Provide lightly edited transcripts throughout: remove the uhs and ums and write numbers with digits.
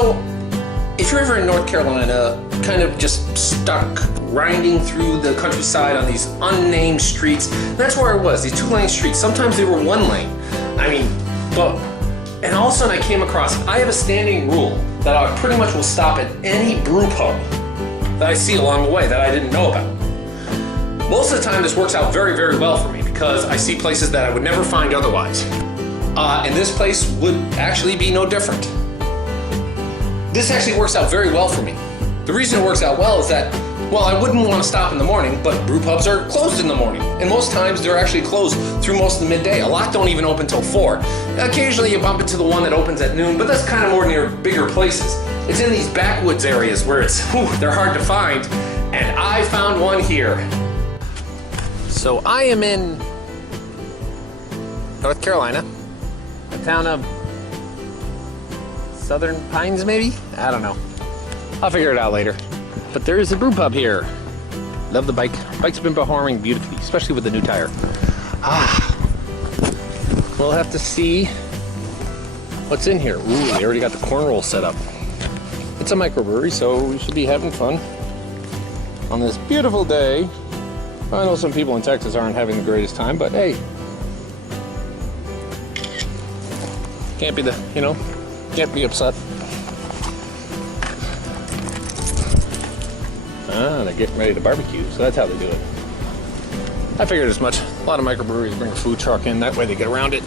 So, if you're ever in North Carolina, kind of just stuck grinding through the countryside on these unnamed streets, that's where I was, these 2-lane streets. Sometimes they were 1 lane. I mean, and all of a sudden I came across, I have a standing rule that I pretty much will stop at any brew pub that I see along the way that I didn't know about. Most of the time this works out very, very well for me because I see places that I would never find otherwise. And this place would actually be no different. This actually works out very well for me. The reason it works out well is that, well, I wouldn't want to stop in the morning, but brew pubs are closed in the morning. And most times they're actually closed through most of the midday. A lot don't even open till 4. Occasionally you bump into the one that opens at noon, but that's kind of more near bigger places. It's in these backwoods areas where they're hard to find. And I found one here. So I am in North Carolina, a town of Southern Pines, maybe? I don't know. I'll figure it out later. But there is a brew pub here. Love the bike. Bike's been performing beautifully, especially with the new tire. We'll have to see what's in here. Ooh, they already got the corn roll set up. It's a microbrewery, so we should be having fun on this beautiful day. I know some people in Texas aren't having the greatest time, but hey, can't be upset. They're getting ready to barbecue, so that's how they do it. I figured as much. A lot of microbreweries bring a food truck in, that way they get around it.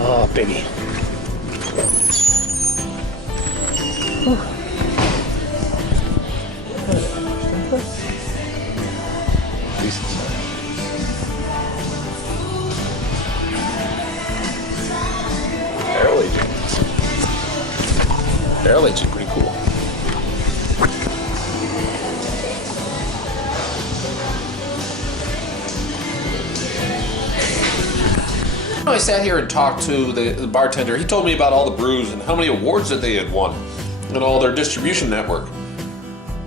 Oh, baby. Barrel aging, pretty cool. I sat here and talked to the bartender. He told me about all the brews and how many awards that they had won and all their distribution network.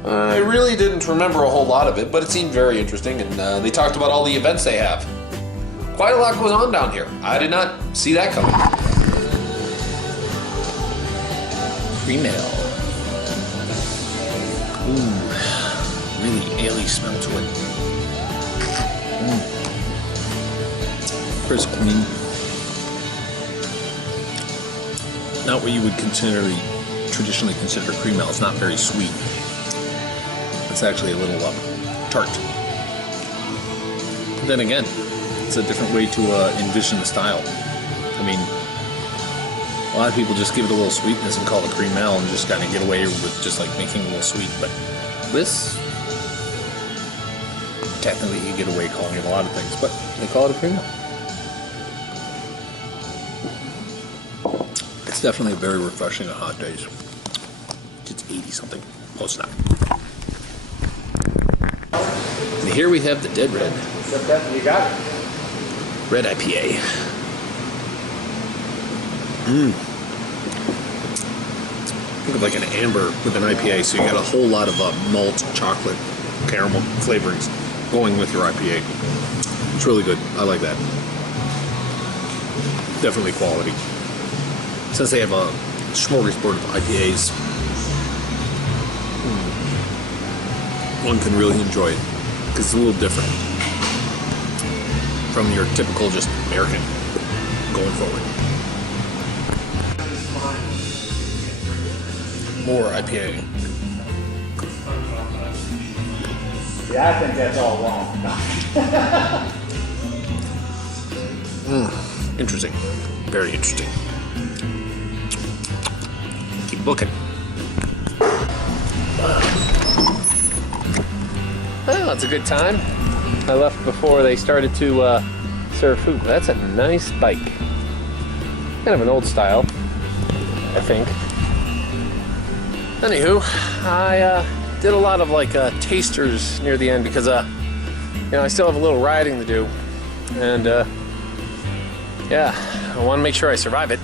I really didn't remember a whole lot of it, but it seemed very interesting, and they talked about all the events they have. Quite a lot goes on down here. I did not see that coming. Cream ale. Ooh, really ale-y smell to it. Crisp, clean. Not what you would traditionally consider cream ale. It's not very sweet. It's actually a little tart. But then again, it's a different way to envision the style. I mean, a lot of people just give it a little sweetness and call it cream ale and just kind of get away with just like making it a little sweet. But this, technically you get away calling it a lot of things, but they call it a cream ale. It's definitely very refreshing on hot days. It's 80 something. Close enough. And here we have the Dead Red. You got it. Red IPA. Think of like an amber with an IPA, so you got a whole lot of malt, chocolate, caramel flavorings going with your IPA. It's really good. I like that. Definitely quality. Since they have a smorgasbord of IPAs, one can really enjoy it because it's a little different from your typical just American going forward. More IPA. Yeah, I think that's all wrong. Interesting. Very interesting. Keep looking. Well, it's a good time. I left before they started to serve food. That's a nice bike. Kind of an old style, I think. Anywho, I did a lot of like tasters near the end because I still have a little riding to do, and yeah, I want to make sure I survive it.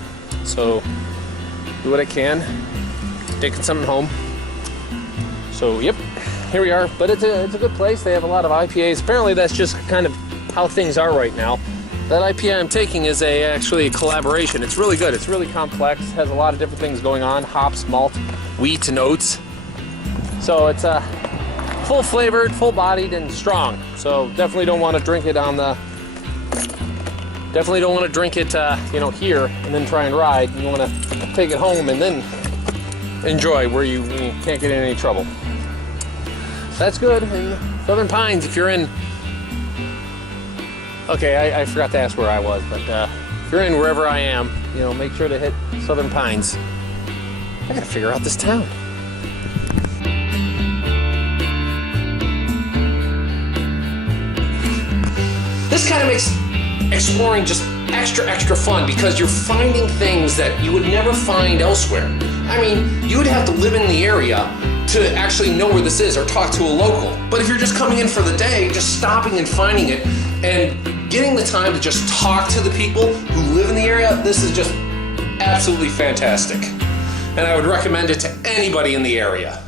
So do what I can, taking something home. So yep, here we are. But it's a good place. They have a lot of IPAs. Apparently that's just kind of how things are right now. That IPA I'm taking is actually a collaboration. It's really good. It's really complex. Has a lot of different things going on: hops, malt, wheat, and oats. So it's full flavored, full bodied, and strong. So definitely don't want to drink it on the. Definitely don't want to drink it, here and then try and ride. You want to take it home and then enjoy where you can't get in any trouble. That's good in Southern Pines if you're in. Okay, I forgot to ask where I was, but if you're in wherever I am, make sure to hit Southern Pines. I gotta figure out this town. This kind of makes exploring just extra fun because you're finding things that you would never find elsewhere. I mean, you would have to live in the area to actually know where this is or talk to a local. But if you're just coming in for the day, just stopping and finding it and getting the time to just talk to the people who live in the area, this is just absolutely fantastic. And I would recommend it to anybody in the area.